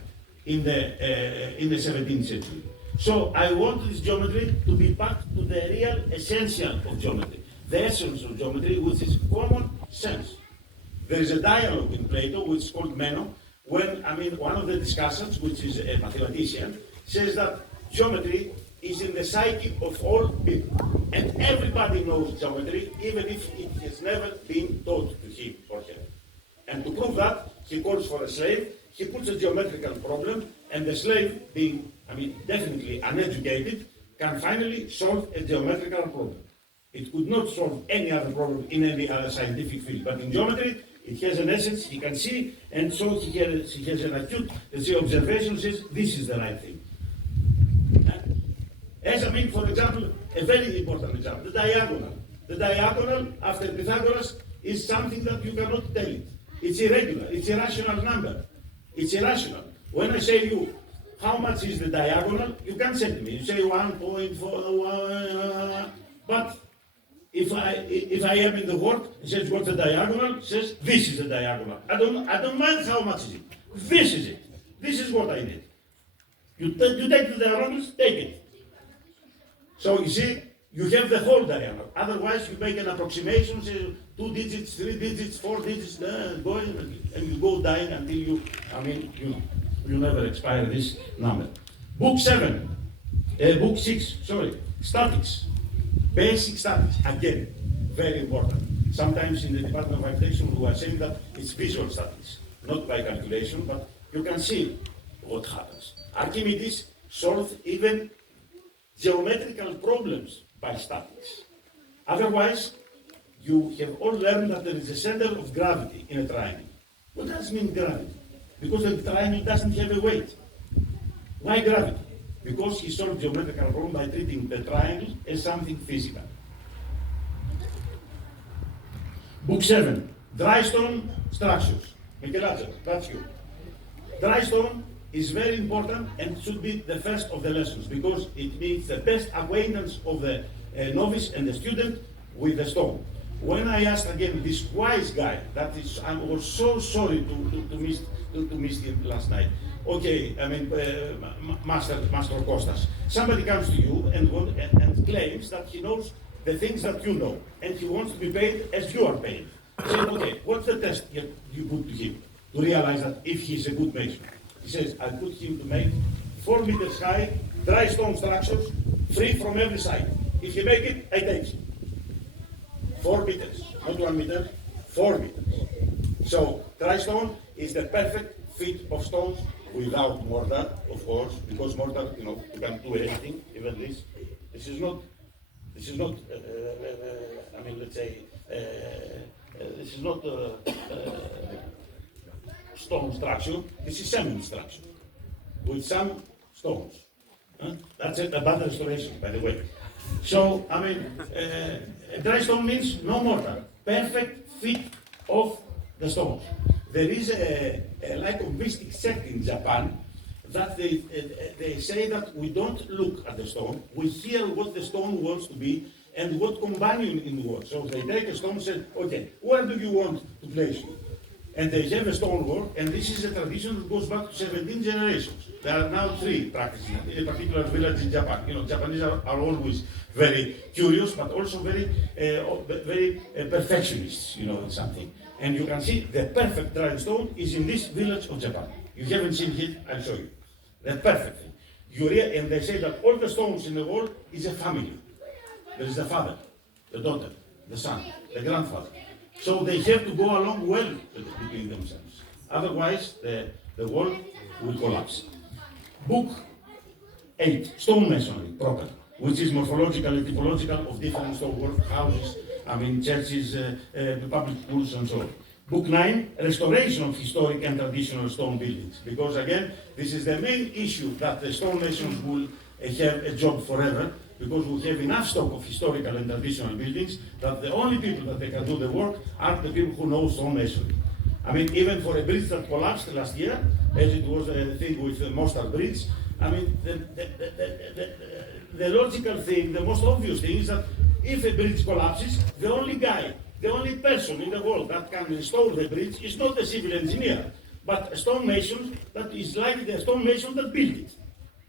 in the 17th century. So I want this geometry to be back to the real essential of geometry, the essence of geometry, which is common sense. There is a dialogue in Plato, which is called Meno, when, I mean, one of the discussants, which is a mathematician, says that geometry is in the psyche of all people. And everybody knows geometry, even if it has never been taught to him or her. And to prove that, he calls for a slave, he puts a geometrical problem, and the slave, being, I mean, definitely uneducated, can finally solve a geometrical problem. It could not solve any other problem in any other scientific field. But in geometry, it has an essence, he can see, and so he has an acute, let's say, observation, says, this is the right thing. As I mean, for example, a very important example, the diagonal. The diagonal, after Pythagoras, is something that you cannot tell it. It's irregular, it's a irrational number. It's irrational. When I say you, how much is the diagonal? You can't say to me, you say 1.4, but if I am in the word, it says what's the diagonal? It says this is the diagonal. I don't mind how much is it. This is it. This is what I need. You take the diagonals, take it. So you see, you have the whole diagonal. Otherwise, you make an approximation, say 2 digits, 3 digits, 4 digits, going, and you go dying until you, I mean, you never expire this number. Book 6, statics. Basic statics, again, very important. Sometimes in the Department of Architecture, we are saying that it's visual statics, not by calculation, but you can see what happens. Archimedes solved even geometrical problems by statics. Otherwise, you have all learned that there is a center of gravity in a triangle. What does mean gravity? Because the triangle doesn't have a weight. Why gravity? Because he solved geometrical problem by treating the triangle as something physical. Book 7, dry stone structures. Michelangelo, that's you. Dry stone is very important and should be the first of the lessons because it means the best acquaintance of the novice and the student with the stone. When I asked again this wise guy, I was so sorry to miss him last night. Okay, I mean, Master Kostas, somebody comes to you and claims that he knows the things that you know, and he wants to be paid as you are paid. Say, okay, what's the test you put to him to realize that if he's a good mason? He says, I put him to make 4 meters high, dry stone structures, free from every side. If you make it, I take it. 4 meters, not 1 meter, 4 meters. So, dry stone is the perfect fit of stones without mortar, of course, because mortar, you can do anything, even this. This is not, I mean, let's say, this is not stone structure, this is cement structure, with some stones. That's a bad restoration, by the way. So, I mean, dry stone means no mortar, perfect fit of the stones. There is a like a mystic sect in Japan that they say that we don't look at the stone, we hear what the stone wants to be and what companion it wants. So they take a stone and say, okay, where do you want to place you? And they have a stonework, and this is a tradition that goes back to 17 generations. There are now 3 practicing in a particular village in Japan. Japanese are always very curious, but also very perfectionists, in something. And you can see the perfect dry stone is in this village of Japan. You haven't seen it, I'll show you. The perfect thing. And they say that all the stones in the wall is a family. There is the father, the daughter, the son, the grandfather. So they have to go along well between themselves. Otherwise, the wall will collapse. Book 8, Stonemasonry proper, which is morphological and typological of different stonework houses, churches, public schools, and so on. Book 9, Restoration of historic and traditional stone buildings. Because again, this is the main issue that the stonemasons will have a job forever, because we have enough stock of historical and traditional buildings that the only people that they can do the work are the people who know stonemasonry. Even for a bridge that collapsed last year, as it was a thing with the Mostar Bridge, the logical thing, the most obvious thing is that if a bridge collapses, the only person in the world that can restore the bridge is not a civil engineer, but a stonemason that is like the stonemason that built it.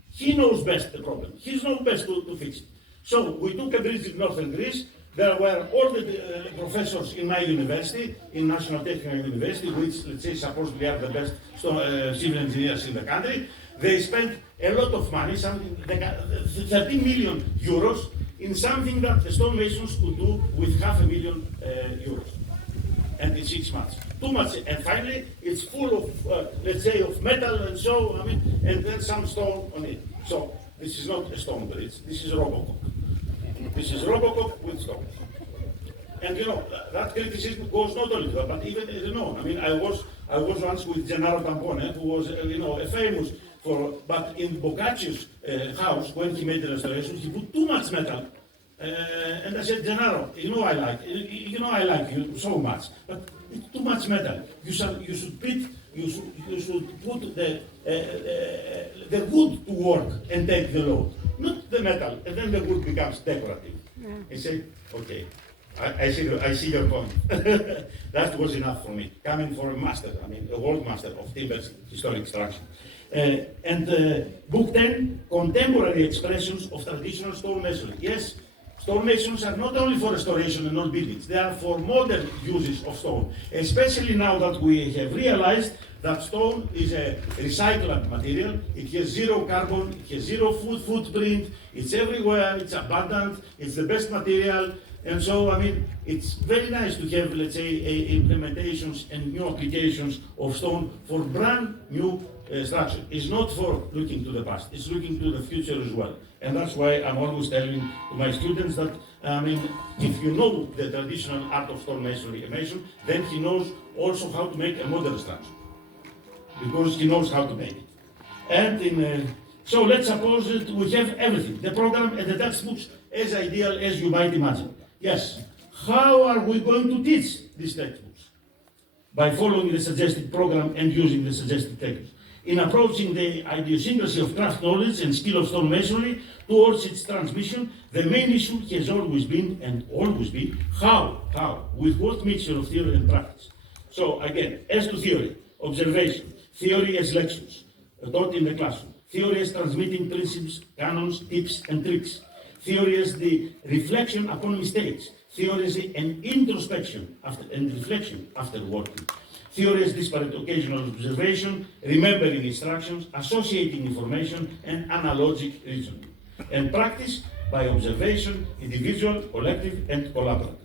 He knows best the problem. He knows best to fix it. So we took a bridge in northern Greece. There were all the professors in my university, in National Technical University, which, let's say, supposedly are the best civil engineers in the country. They spent a lot of money, 13 million euros, in something that the stonemasons could do with €500,000 euros. And in 6 months. Too much, and finally, it's full of, let's say, of metal and so, and then some stone on it. So, this is not a stone bridge, this is a Robocop. This is Rococo with stones. And that criticism goes not only to that, but even I mean, I was once with Gennaro Tampone, who was a famous for. But in Boccaccio's house, when he made the restoration, he put too much metal. And I said, Gennaro, I like you so much, but it's too much metal. You should put the wood to work and take the load, not the metal, and then the wood becomes decorative. I say, okay. I see your point. That was enough for me. Coming for a master, a world master of timber historic extraction. Book 10, Contemporary Expressions of Traditional Stonemasonry. Yes, stonemasons are not only for restoration and old buildings, they are for modern uses of stone. Especially now that we have realized that stone is a recycled material, it has zero carbon, it has zero footprint, it's everywhere, it's abundant, it's the best material. And so, it's very nice to have, let's say, implementations and new applications of stone for brand new structure. It's not for looking to the past, it's looking to the future as well. And that's why I'm always telling to my students that, if you know the traditional art of stonemasonry, a mason, then he knows also how to make a modern structure. Because he knows how to make it. And so let's suppose that we have everything, the program and the textbooks, as ideal as you might imagine. Yes, how are we going to teach these textbooks? By following the suggested program and using the suggested techniques. In approaching the idiosyncrasy of craft knowledge and skill of stonemasonry towards its transmission, the main issue has always been and always be how, with what mixture of theory and practice. So again, as to theory, observation, theory as lectures, taught in the classroom, theory as transmitting principles, canons, tips and tricks, theory as the reflection upon mistakes, theory as an introspection and reflection after working, theory as disparate occasional observation, remembering instructions, associating information, and analogic reasoning. And practice by observation, individual, collective, and collaborative.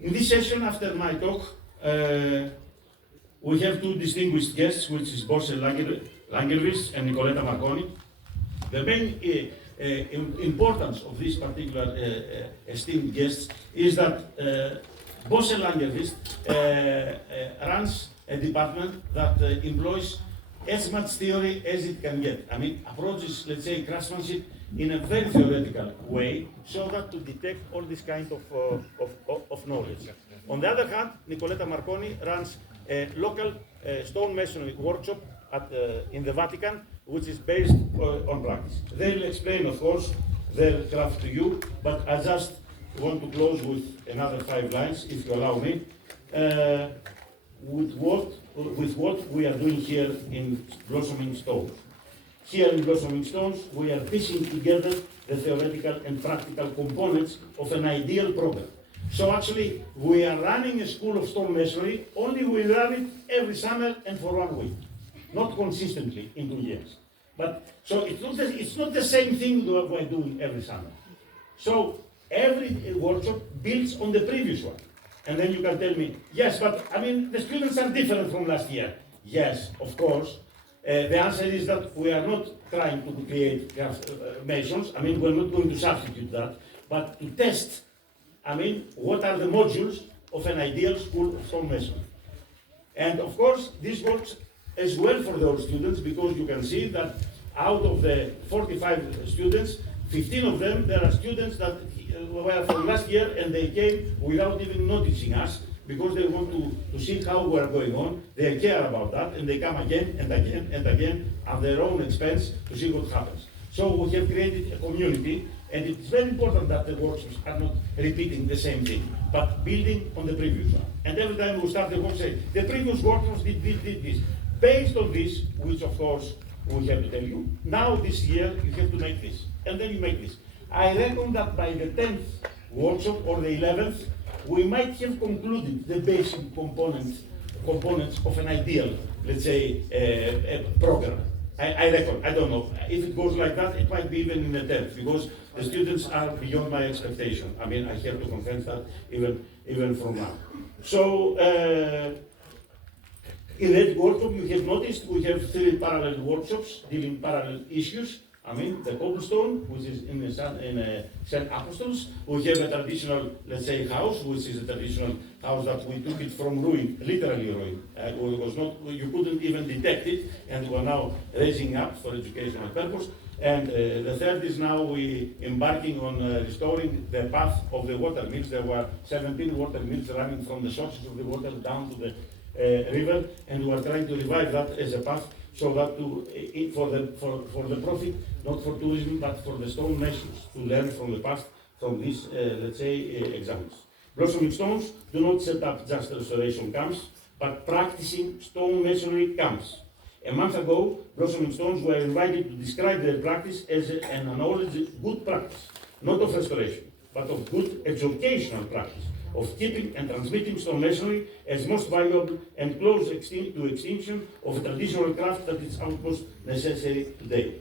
In this session, after my talk, we have two distinguished guests, which is Bosse Langervis and Nicoletta Marconi. The main importance of this particular esteemed guests is that Bosse Langervis runs a department that employs as much theory as it can get. Approaches, let's say, craftsmanship in a very theoretical way, so that to detect all this kind of knowledge. On the other hand, Nicoletta Marconi runs a local stonemasonry workshop in the Vatican, which is based on practice. They'll explain, of course, their craft to you, but I just want to close with another 5 lines, if you allow me, with what we are doing here in Blossoming Stones. Here in Blossoming Stones, we are piecing together the theoretical and practical components of an ideal program. So actually, we are running a school of stonemasonry, only we run it every summer and for 1 week. Not consistently in 2 years. But so it's not the same thing that we're doing every summer. So every workshop builds on the previous one. And then you can tell me, yes, but the students are different from last year. Yes, of course. The answer is that we are not trying to create masons. We're not going to substitute that, but to test, what are the modules of an ideal school of stonemasonry. And of course, this works as well for the old students, because you can see that out of the 45 students, 15 of them, there are students that were from last year and they came without even noticing us, because they want to see how we're going on. They care about that, and they come again and again and again at their own expense to see what happens. So we have created a community, and it's very important that the workshops are not repeating the same thing, but building on the previous one. And every time we start the workshop, say, the previous workshops did this. Based on this, which of course we have to tell you, now this year you have to make this, and then you make this. I reckon that by the 10th workshop or the 11th, we might have concluded the basic components of an ideal, let's say, a program. I reckon, I don't know. If it goes like that, it might be even in the 10th, because the students are beyond my expectation. I have to confess that even from now. So, in that workshop, you have noticed we have 3 parallel workshops dealing parallel issues. I mean, the cobblestone, which is in St. Apostles, we have a traditional, let's say, house, which is a traditional house that we took it from ruin, literally ruin. It was not, you couldn't even detect it, and we're now raising up for educational purpose. And the third is now we embarking on restoring the path of the water mills. There were 17 water mills running from the sources of the water down to the river, and we are trying to revive that as a path, so that for the profit, not for tourism, but for the stonemasons to learn from the past, from these, let's say, examples. Blossoming Stones do not set up just restoration camps, but practicing stonemasonry camps. A month ago, Blossoming Stones were invited to describe their practice as an acknowledged good practice, not of restoration, but of good educational practice, of keeping and transmitting stonemasonry as most valuable and close to extinction of a traditional craft that is utmost necessary today.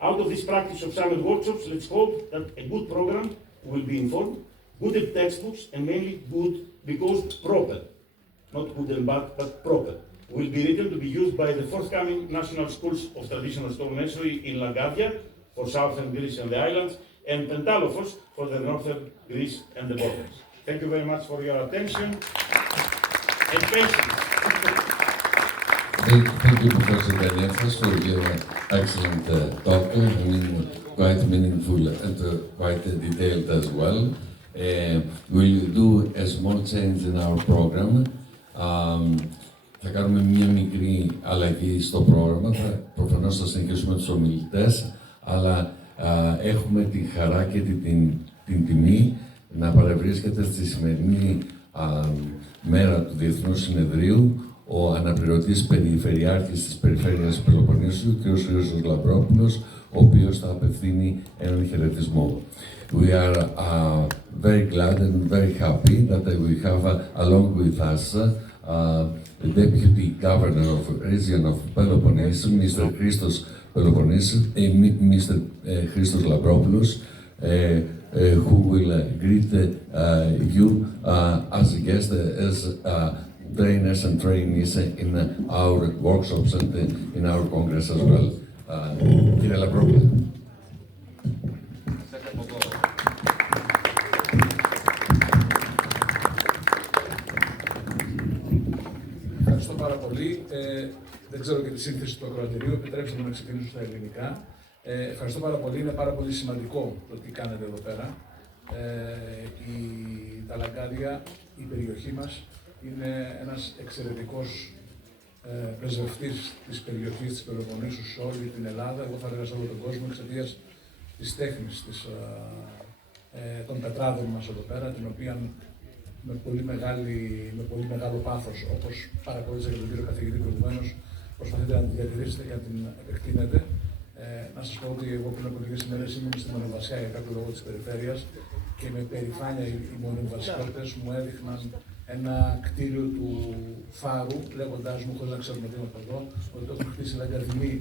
Out of this practice of summer workshops, let's hope that a good program will be informed, good textbooks, and mainly good because proper, not good and bad, but proper, will be written to be used by the forthcoming National Schools of Traditional Stonemasonry in Lagavia for southern Greece and the islands, and Pentalophos for the northern Greece and the borders. Thank you very much for your attention and patience. Thank you, Professor GKANIATSAS, for your excellent talk. I mean, quite meaningful and quite detailed as well. We'll do a small change in our program. Θα κάνουμε μια μικρή αλλαγή στο πρόγραμμα. Προφανώς θα συνεχίσουμε τους ομιλητές, αλλά έχουμε τη χαρά και την τιμή να παρευρίσκεται στη σημερινή μέρα του Διεθνούς Συνεδρίου ο αναπληρωτής περιφερειάρχης της Περιφέρειας Πελοποννήσου, κ. Χρήστος Λαμπρόπουλος, ο οποίος θα απευθύνει έναν χαιρετισμό. We are very glad and very happy that we have along with us the Deputy Governor of the Region of Peloponnese, Mr. Christos Lambropoulos, who will greet you as a guest, as trainers and trainees in our workshops and in our congress as well. Κύριε Λαμπρόπουλε. Ευχαριστώ πάρα πολύ. Δεν ξέρω και τη σύνθεση του ακροατηρίου. Επιτρέψτε μου να ξεκινήσω στα ελληνικά. Ευχαριστώ πάρα πολύ. Είναι πάρα πολύ σημαντικό το τι κάνετε εδώ πέρα. Τα Λαγκάδια, η περιοχή μας, είναι ένας εξαιρετικός πρεσβευτής της περιοχής της Πελοποννήσου σε όλη την Ελλάδα. Εγώ θα έλεγα σε όλο τον κόσμο εξαιτίας της τέχνης των πετράδων μας εδώ πέρα, την οποία με πολύ μεγάλο πάθος, όπως παρακολούθησα και τον κύριο καθηγητή προηγουμένως, προσπαθείτε να την διατηρήσετε και να την επεκτείνετε. Να σας πω ότι εγώ πριν από λίγες ημέρες ήμουν στη μονοβασιά για κάποιο λόγο της περιφέρειας και με περηφάνεια οι μονοβασιώτες μου έδειχναν ένα κτίριο του Φάρου, λέγοντάς μου, χωρίς να ξέρουμε τι είναι εδώ, ότι το έχουν χτίσει λαγκαδινοί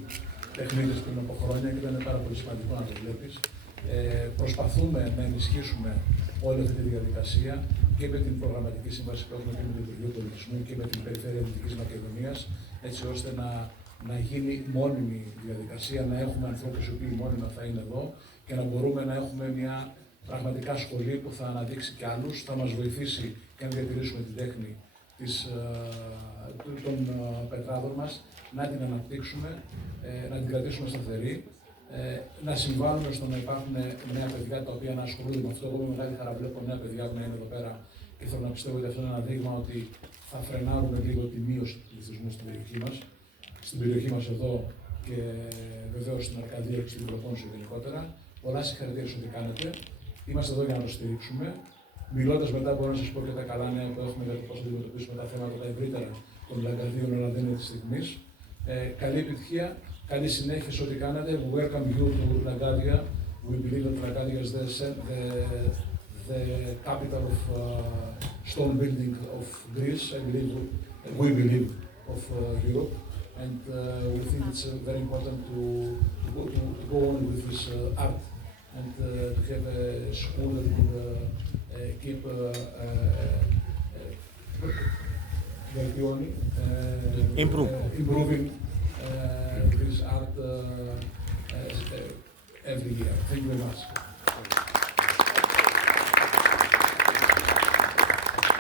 τεχνίτες πριν από χρόνια και ήταν πάρα πολύ σημαντικό να το βλέπεις. Προσπαθούμε να ενισχύσουμε όλη αυτή τη διαδικασία και με την προγραμματική σύμβαση που έχουμε και με το Υπουργείο Πολιτισμού και με την Περιφέρεια Δυτικής Μακεδονίας, έτσι ώστε να γίνει μόνιμη διαδικασία, να έχουμε ανθρώπους οι οποίοι μόνιμα θα είναι εδώ και να μπορούμε να έχουμε μια πραγματικά σχολή που θα αναδείξει κι άλλους, θα μας βοηθήσει και να διατηρήσουμε την τέχνη των πετράδων μας, να την αναπτύξουμε, να την κρατήσουμε σταθερή, να συμβάλλουμε στο να υπάρχουν νέα παιδιά τα οποία να ασχολούνται με αυτό. Εγώ με μεγάλη χαρά βλέπω νέα παιδιά που να είναι εδώ πέρα και θέλω να πιστεύω ότι αυτό είναι ένα δείγμα ότι θα φρενάρουμε λίγο τη μείωση του πληθυσμού στην περιοχή μας εδώ και βεβαίως στην Αρκαδία και στην Πελοπόννησο γενικότερα. Πολλά συγχαρητήρια σε ό,τι κάνετε. Είμαστε εδώ για να το στηρίξουμε. Μιλώντας μετά, μπορώ να σας πω και τα καλά νέα που έχουμε για το πώς θα αντιμετωπίσουμε τα θέματα τα ευρύτερα των Λαγκαδίων, αλλά δεν είναι τη στιγμή. Καλή επιτυχία, καλή συνέχεια σε ό,τι κάνετε. We welcome you to Lagavia. We believe that Lagavia is the capital of stone building of Greece. We believe of Europe. And we think it's very important to go on with this art and to have a school that will keep improving this art every year. Thank you very much.